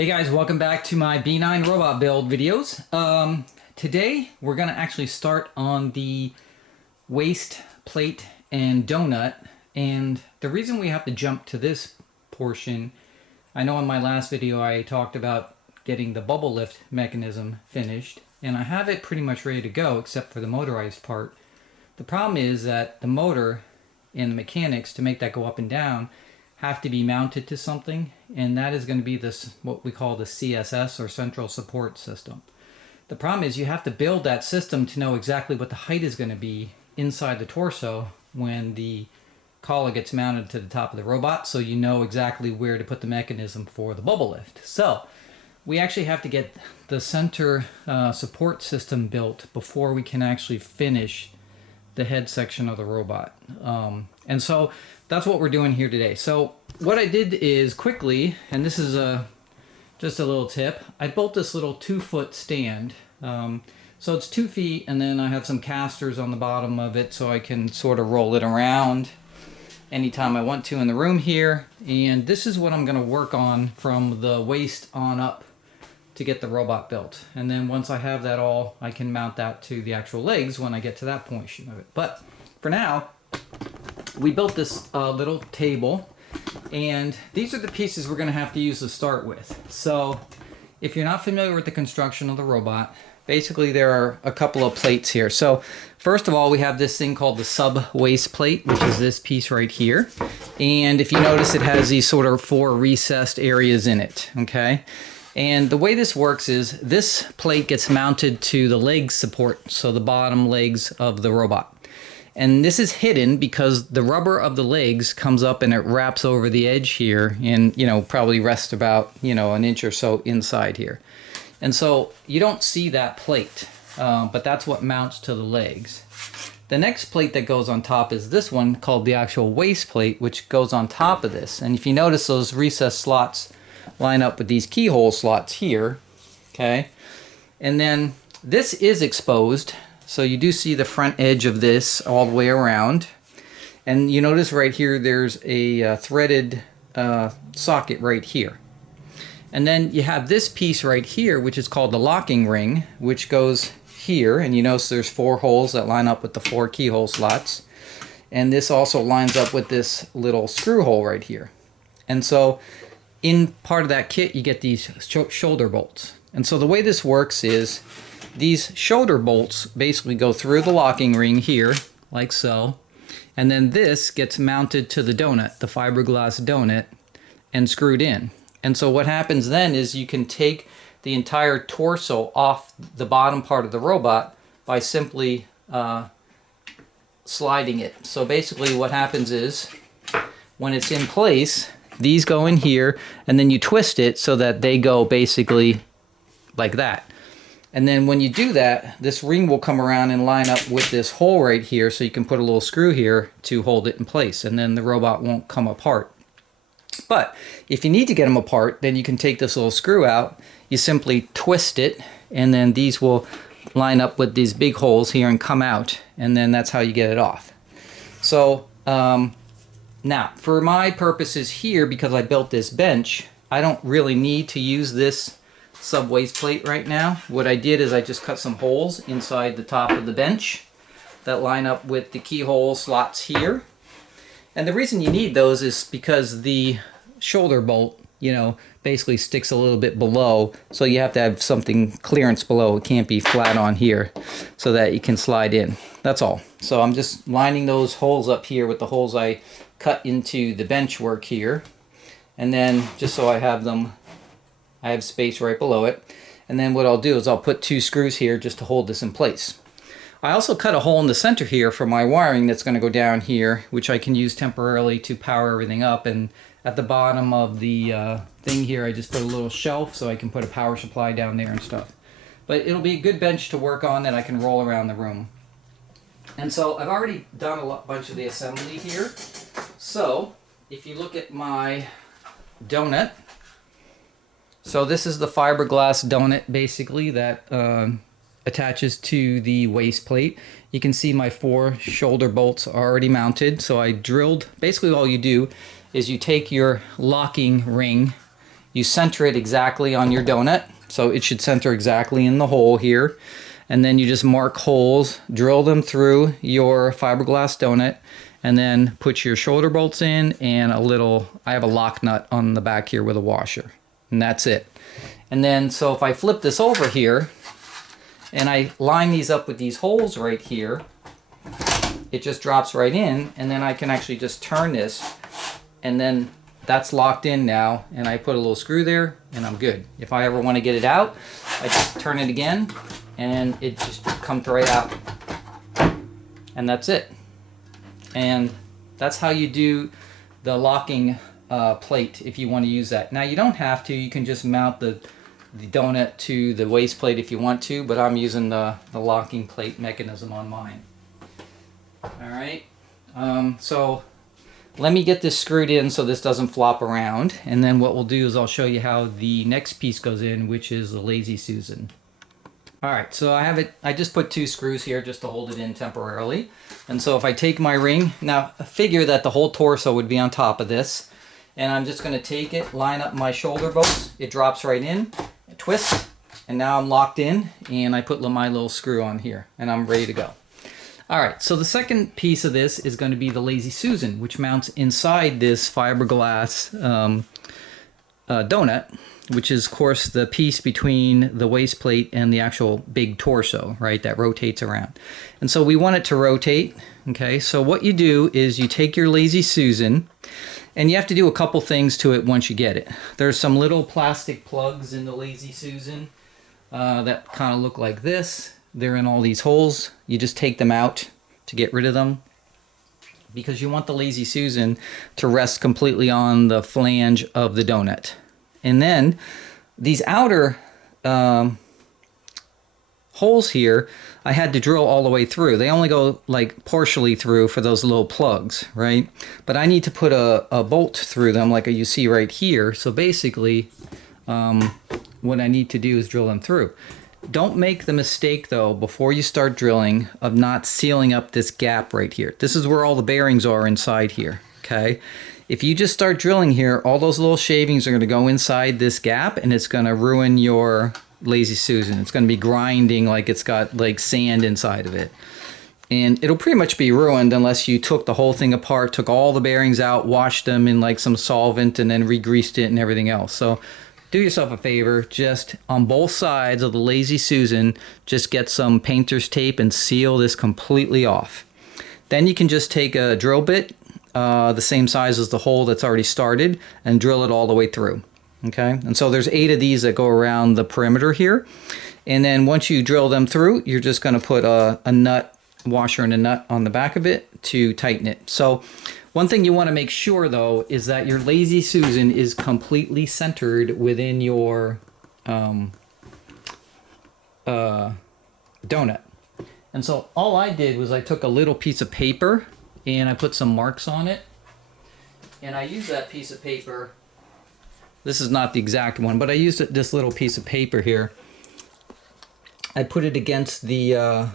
Hey guys, welcome back to my B-9 robot build videos. Today we're going to actually start on the waist plate and donut, and the reason we have to jump to this portion, I know in my last video I talked about getting the bubble lift mechanism finished, and I have it pretty much ready to go except for the motorized part. The problem is that the motor and the mechanics to make that go up and down have to be mounted to something, and that is going to be this, what we call the CSS, or central support system. The problem is you have to build that system to know exactly what the height is going to be inside the torso when the collar gets mounted to the top of the robot, so you know exactly where to put the mechanism for the bubble lift. So we actually have to get the center support system built before we can actually finish the head section of the robot. And so that's what we're doing here today. So what I did is quickly, and this is just a little tip, I built this little 2-foot stand. So it's 2 feet, and then I have some casters on the bottom of it so I can sort of roll it around anytime I want to in the room here. And this is what I'm going to work on from the waist on up to get the robot built. And then once I have that all, I can mount that to the actual legs when I get to that portion of it. But for now, we built this little table, and these are the pieces we're going to have to use to start with. So if you're not familiar with the construction of the robot, basically there are a couple of plates here. So first of all, we have this thing called the sub waist plate, which is this piece right here. And if you notice, it has these sort of 4 recessed areas in it, okay? And the way this works is this plate gets mounted to the leg support, so the bottom legs of the robot. And this is hidden because the rubber of the legs comes up and it wraps over the edge here and, probably rests about, an inch or so inside here. And so you don't see that plate, but that's what mounts to the legs. The next plate that goes on top is this one called the actual waist plate, which goes on top of this. And if you notice, those recessed slots line up with these keyhole slots here, okay? And then this is exposed. So you do see the front edge of this all the way around. And you notice right here there's a threaded socket right here. And then you have this piece right here, which is called the locking ring, which goes here. And you notice there's 4 holes that line up with the 4 keyhole slots. And this also lines up with this little screw hole right here. And so in part of that kit, you get these shoulder bolts. And so the way this works is these shoulder bolts basically go through the locking ring here, like so, and then this gets mounted to the donut, the fiberglass donut, and screwed in. And so what happens then is you can take the entire torso off the bottom part of the robot by simply sliding it. So basically what happens is when it's in place, these go in here, and then you twist it so that they go basically like that. And then when you do that, this ring will come around and line up with this hole right here, so you can put a little screw here to hold it in place, and then the robot won't come apart. But if you need to get them apart, then you can take this little screw out, you simply twist it, and then these will line up with these big holes here and come out, and then that's how you get it off. So now, for my purposes here, because I built this bench, I don't really need to use this sub waist plate right now. What I did is I just cut some holes inside the top of the bench that line up with the keyhole slots here. And the reason you need those is because the shoulder bolt, basically sticks a little bit below, so you have to have something clearance below. It can't be flat on here so that you can slide in. That's all. So I'm just lining those holes up here with the holes I cut into the bench work here. And then just so I have them, I have space right below it. And then what I'll do is I'll put 2 screws here just to hold this in place. I also cut a hole in the center here for my wiring that's going to go down here, which I can use temporarily to power everything up. And at the bottom of the thing here, I just put a little shelf so I can put a power supply down there and stuff. But it'll be a good bench to work on that I can roll around the room. And so I've already done a bunch of the assembly here. So if you look at my donut, so this is the fiberglass donut basically that attaches to the waist plate. You can see my 4 shoulder bolts are already mounted. So I drilled, basically all you do is you take your locking ring you center it exactly on your donut. So it should center exactly in the hole here. And then you just mark holes, drill them through your fiberglass donut, and then put your shoulder bolts in and a little, I have a lock nut on the back here with a washer. And that's it. And then, so if I flip this over here, and I line these up with these holes right here, it just drops right in, and then I can actually just turn this, and then that's locked in now, and I put a little screw there, and I'm good. If I ever want to get it out, I just turn it again, and it just comes right out. And that's it. And that's how you do the locking plate if you want to use that. Now you don't have to, you can just mount the donut to the waist plate if you want to, but I'm using the locking plate mechanism on mine. Alright, so let me get this screwed in so this doesn't flop around, and then what we'll do is I'll show you how the next piece goes in, which is the Lazy Susan. Alright, so I have it, I just put 2 screws here just to hold it in temporarily. And so if I take my ring, now figure that the whole torso would be on top of this, and I'm just going to take it, line up my shoulder bolts, it drops right in, twist, and now I'm locked in, and I put my little screw on here, and I'm ready to go. Alright, so the second piece of this is going to be the Lazy Susan, which mounts inside this fiberglass donut, which is, of course, the piece between the waist plate and the actual big torso, right, that rotates around. And so we want it to rotate, okay? So what you do is you take your Lazy Susan, and you have to do a couple things to it once you get it. There's some little plastic plugs in the Lazy Susan that kind of look like this. They're in all these holes. You just take them out to get rid of them, because you want the Lazy Susan to rest completely on the flange of the donut. And then these outer holes here, I had to drill all the way through. They only go like partially through for those little plugs, right? But I need to put a bolt through them like you see right here. So basically what I need to do is drill them through. Don't make the mistake, though, before you start drilling, of not sealing up this gap right here. This is where all the bearings are inside here, okay? If you just start drilling here, all those little shavings are going to go inside this gap, and it's going to ruin your Lazy Susan. It's going to be grinding like it's got like sand inside of it. And it'll pretty much be ruined unless you took the whole thing apart, took all the bearings out, washed them in like some solvent, and then re-greased it and everything else. So do yourself a favor, just on both sides of the Lazy Susan, just get some painter's tape and seal this completely off. Then you can just take a drill bit, the same size as the hole that's already started, and drill it all the way through. Okay, and so there's 8 of these that go around the perimeter here. And then once you drill them through, you're just going to put a nut, washer and a nut on the back of it to tighten it. So one thing you want to make sure, though, is that your Lazy Susan is completely centered within your donut. And so all I did was I took a little piece of paper and I put some marks on it. And I used that piece of paper. This is not the exact one, but I used this little piece of paper here. I put it against the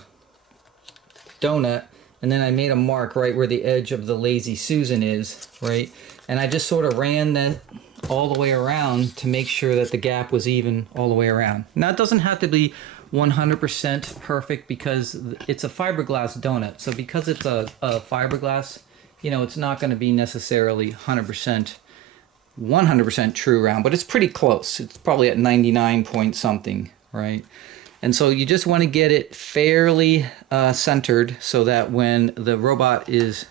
donut, and then I made a mark right where the edge of the Lazy Susan is, right? And I just sort of ran that all the way around to make sure that the gap was even all the way around. Now, it doesn't have to be 100% perfect because it's a fiberglass donut. So because it's a fiberglass, you know, it's not going to be necessarily 100% true round, but it's pretty close. It's probably at 99 point something, right? And so you just want to get it fairly centered so that when the robot is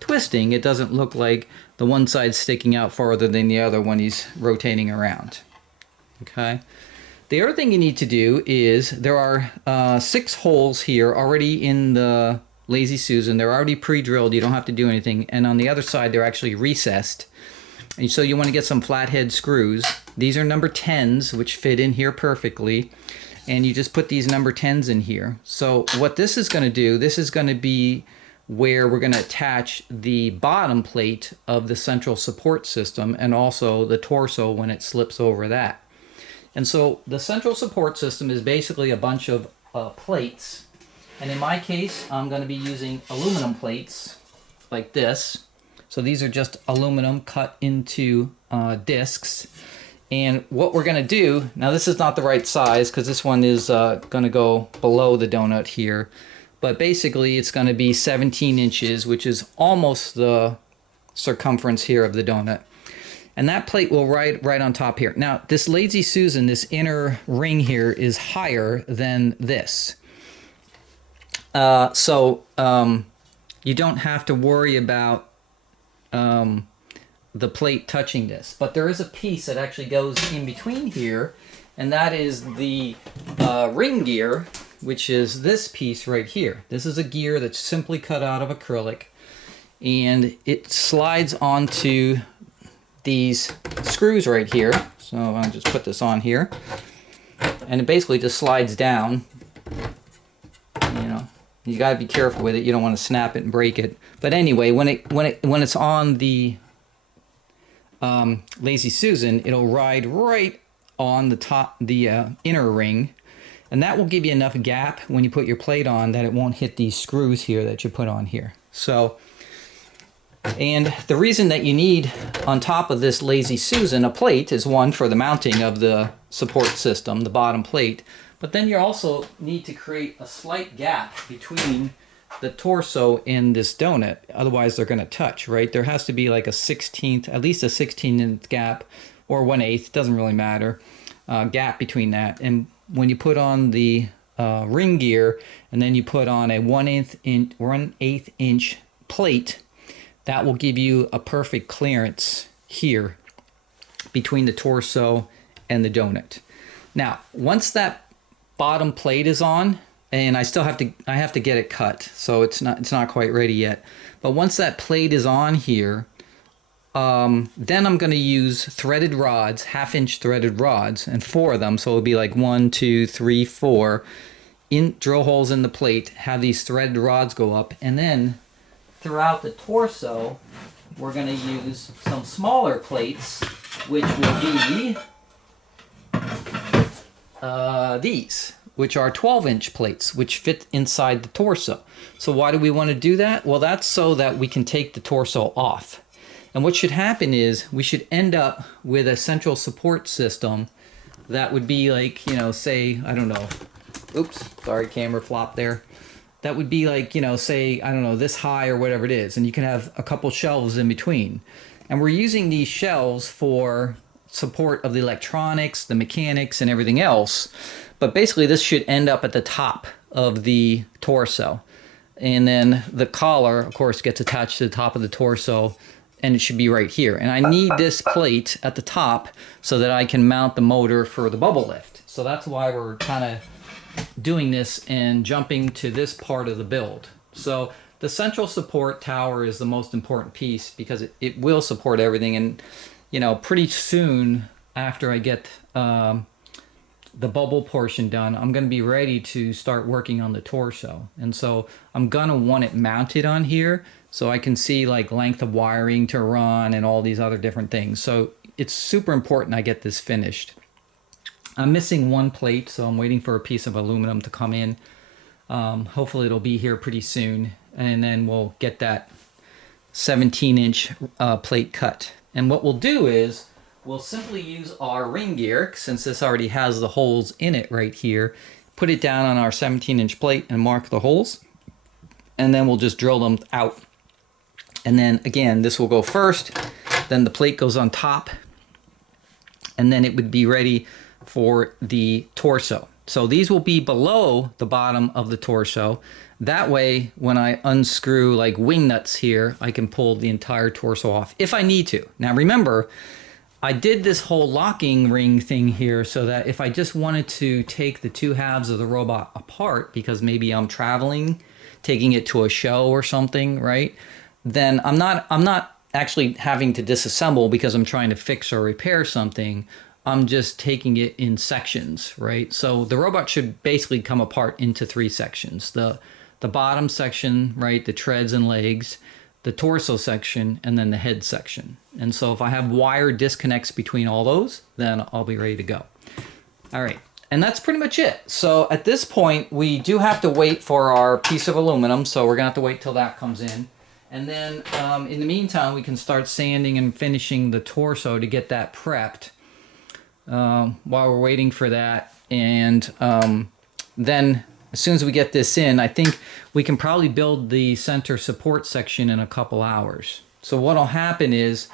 twisting, it doesn't look like the one side's sticking out farther than the other when he's rotating around. Okay. The other thing you need to do is there are 6 holes here already in the Lazy Susan. They're already pre-drilled. You don't have to do anything. And on the other side, they're actually recessed. And so you want to get some flathead screws. These are number 10s, which fit in here perfectly. And you just put these number 10s in here. So what this is going to do, this is going to be where we're going to attach the bottom plate of the central support system and also the torso when it slips over that. And so the central support system is basically a bunch of plates. And in my case, I'm going to be using aluminum plates like this. So these are just aluminum cut into discs. And what we're going to do, now this is not the right size because this one is going to go below the donut here. But basically it's going to be 17 inches, which is almost the circumference here of the donut. And that plate will right on top here. Now this Lazy Susan, this inner ring here is higher than this. So you don't have to worry about the plate touching this, but there is a piece that actually goes in between here, and that is the ring gear, which is this piece right here. This is a gear that's simply cut out of acrylic, and it slides onto these screws right here. So I'll just put this on here, and it basically just slides down. You got to be careful with it. You don't want to snap it and break it. But anyway, when it's on the Lazy Susan, it'll ride right on the top, the inner ring, and that will give you enough gap when you put your plate on that it won't hit these screws here that you put on here. So, and the reason that you need on top of this Lazy Susan a plate is, one, for the mounting of the support system, the bottom plate, but then you also need to create a slight gap between the torso and this donut, otherwise they're going to touch, right? There has to be like a 16th, at least a 16th gap, or 1/8, doesn't really matter, gap between that. And when you put on the ring gear, and then you put on a 1/8 inch plate, that will give you a perfect clearance here between the torso and the donut. Now, once that bottom plate is on, and I have to get it cut, so it's not quite ready yet. But once that plate is on here, then I'm going to use threaded rods, 1/2-inch threaded rods, and 4 of them. So it'll be like 1, 2, 3, 4. Drill holes in the plate. Have these threaded rods go up, and then throughout the torso, we're going to use some smaller plates, which will be these, which are 12-inch plates, which fit inside the torso. So why do we want to do that? Well, that's so that we can take the torso off. And what should happen is we should end up with a central support system that would be like, say, I don't know, oops, sorry, camera flop there. That would be like, say, I don't know, this high or whatever it is. And you can have a couple shelves in between. And we're using these shelves for support of the electronics, the mechanics, and everything else. But basically this should end up at the top of the torso. And then the collar, of course, gets attached to the top of the torso, and it should be right here. And I need this plate at the top so that I can mount the motor for the bubble lift. So that's why we're kind of doing this and jumping to this part of the build. So the central support tower is the most important piece because it will support everything. And pretty soon after I get the bubble portion done, I'm going to be ready to start working on the torso. And so I'm going to want it mounted on here so I can see like length of wiring to run and all these other different things. So it's super important I get this finished. I'm missing one plate, so I'm waiting for a piece of aluminum to come in. Hopefully it'll be here pretty soon, and then we'll get that 17-inch plate cut. And what we'll do is we'll simply use our ring gear, since this already has the holes in it right here, put it down on our 17-inch plate and mark the holes, and then we'll just drill them out. And then again, this will go first, then the plate goes on top, and then it would be ready for the torso. So these will be below the bottom of the torso. That way, when I unscrew like wing nuts here, I can pull the entire torso off if I need to. Now remember, I did this whole locking ring thing here so that if I just wanted to take the 2 halves of the robot apart, because maybe I'm traveling, taking it to a show or something, right? Then I'm not actually having to disassemble because I'm trying to fix or repair something. I'm just taking it in sections, right? So the robot should basically come apart into 3 sections. The bottom section, right, the treads and legs, the torso section, and then the head section. And so if I have wire disconnects between all those, then I'll be ready to go. All right, and that's pretty much it. So at this point, we do have to wait for our piece of aluminum, so we're gonna have to wait till that comes in. And then in the meantime, we can start sanding and finishing the torso to get that prepped. while we're waiting for that. And then as soon as we get this in, I think we can probably build the center support section in a couple hours. So what'll happen is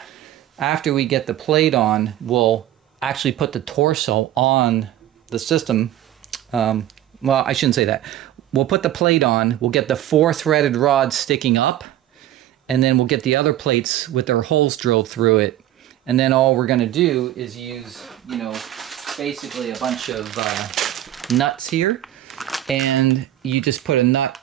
after we get the plate on, we'll actually put the torso on the system. Well, I shouldn't say that. We'll put the plate on, we'll get the 4 threaded rods sticking up, and then we'll get the other plates with their holes drilled through it. And then all we're gonna do is use, you know, basically a bunch of nuts here. And you just put a nut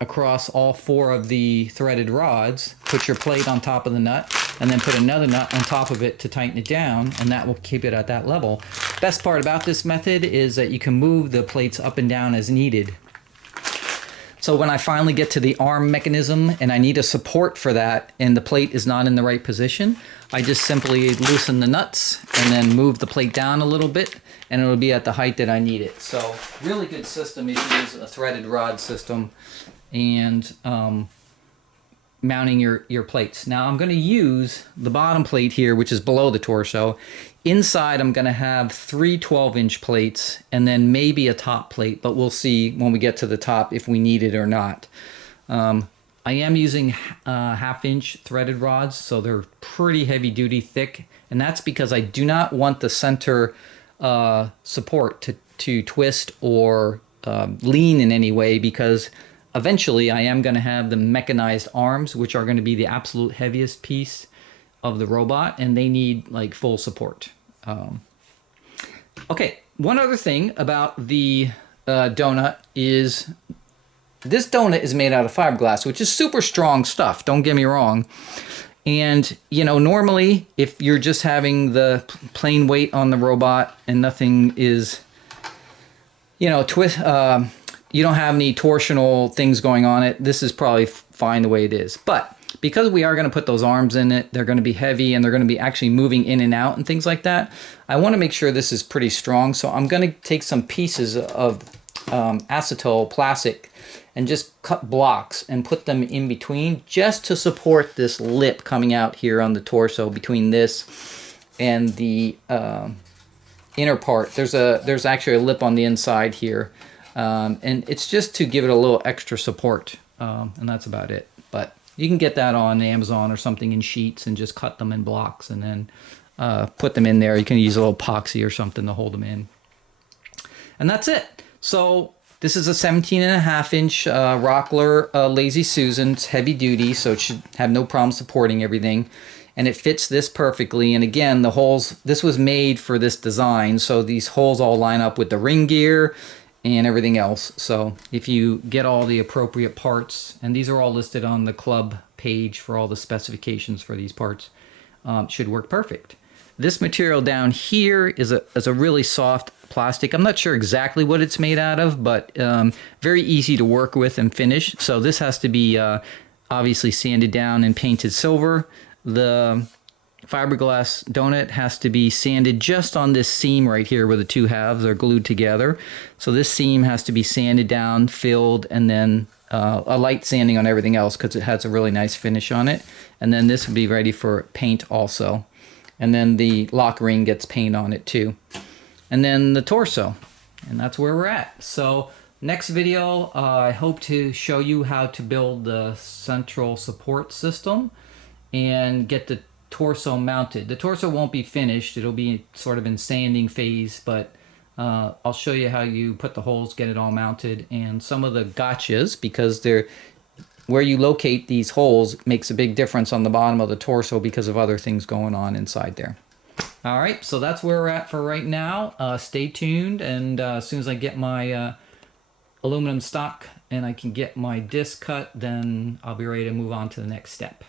across all 4 of the threaded rods, put your plate on top of the nut, and then put another nut on top of it to tighten it down, and that will keep it at that level. Best part about this method is that you can move the plates up and down as needed. So when I finally get to the arm mechanism and I need a support for that and the plate is not in the right position, I just simply loosen the nuts and then move the plate down a little bit, and it'll be at the height that I need it. So really good system if you use a threaded rod system and mounting your plates. Now I'm going to use the bottom plate here, which is below the torso. Inside I'm going to have 3 12-inch plates and then maybe a top plate, but we'll see when we get to the top if we need it or not. I am using 1/2-inch threaded rods, so they're pretty heavy duty, thick, and that's because I do not want the center support to twist or lean in any way, because eventually I am going to have the mechanized arms, which are going to be the absolute heaviest piece of the robot, and they need like full support. Okay, one other thing about the donut is this donut is made out of fiberglass, which is super strong stuff, don't get me wrong. And, you know, normally if you're just having the plain weight on the robot and nothing is, you know, you don't have any torsional things going on it, this is probably fine the way it is. But because we are going to put those arms in it, they're going to be heavy and they're going to be actually moving in and out and things like that, I want to make sure this is pretty strong. So I'm going to take some pieces of acetal plastic and just cut blocks and put them in between just to support this lip coming out here on the torso between this and the inner part. There's actually a lip on the inside here, and it's just to give it a little extra support, and that's about it. But you can get that on Amazon or something in sheets and just cut them in blocks and then put them in there. You can use a little epoxy or something to hold them in. And that's it. So this is a 17.5-inch Rockler Lazy Susan. It's heavy duty, so it should have no problem supporting everything. And it fits this perfectly. And again, the holes, this was made for this design, so these holes all line up with the ring gear and everything else. So if you get all the appropriate parts, and these are all listed on the club page for all the specifications for these parts, should work perfect. This material down here is a really soft plastic. I'm not sure exactly what it's made out of, but very easy to work with and finish. So this has to be obviously sanded down and painted silver. The fiberglass donut has to be sanded just on this seam right here where the two halves are glued together. So this seam has to be sanded down, filled, and then a light sanding on everything else because it has a really nice finish on it. And then this would be ready for paint also. And then the lock ring gets paint on it too. And then the torso, and that's where we're at. So next video, I hope to show you how to build the central support system and get the torso mounted. The torso won't be finished. It'll be sort of in sanding phase, but I'll show you how you put the holes, get it all mounted, and some of the gotchas, because they're where you locate these holes makes a big difference on the bottom of the torso because of other things going on inside there. All right, so that's where we're at for right now. Stay tuned, and as soon as I get my aluminum stock and I can get my disc cut, then I'll be ready to move on to the next step.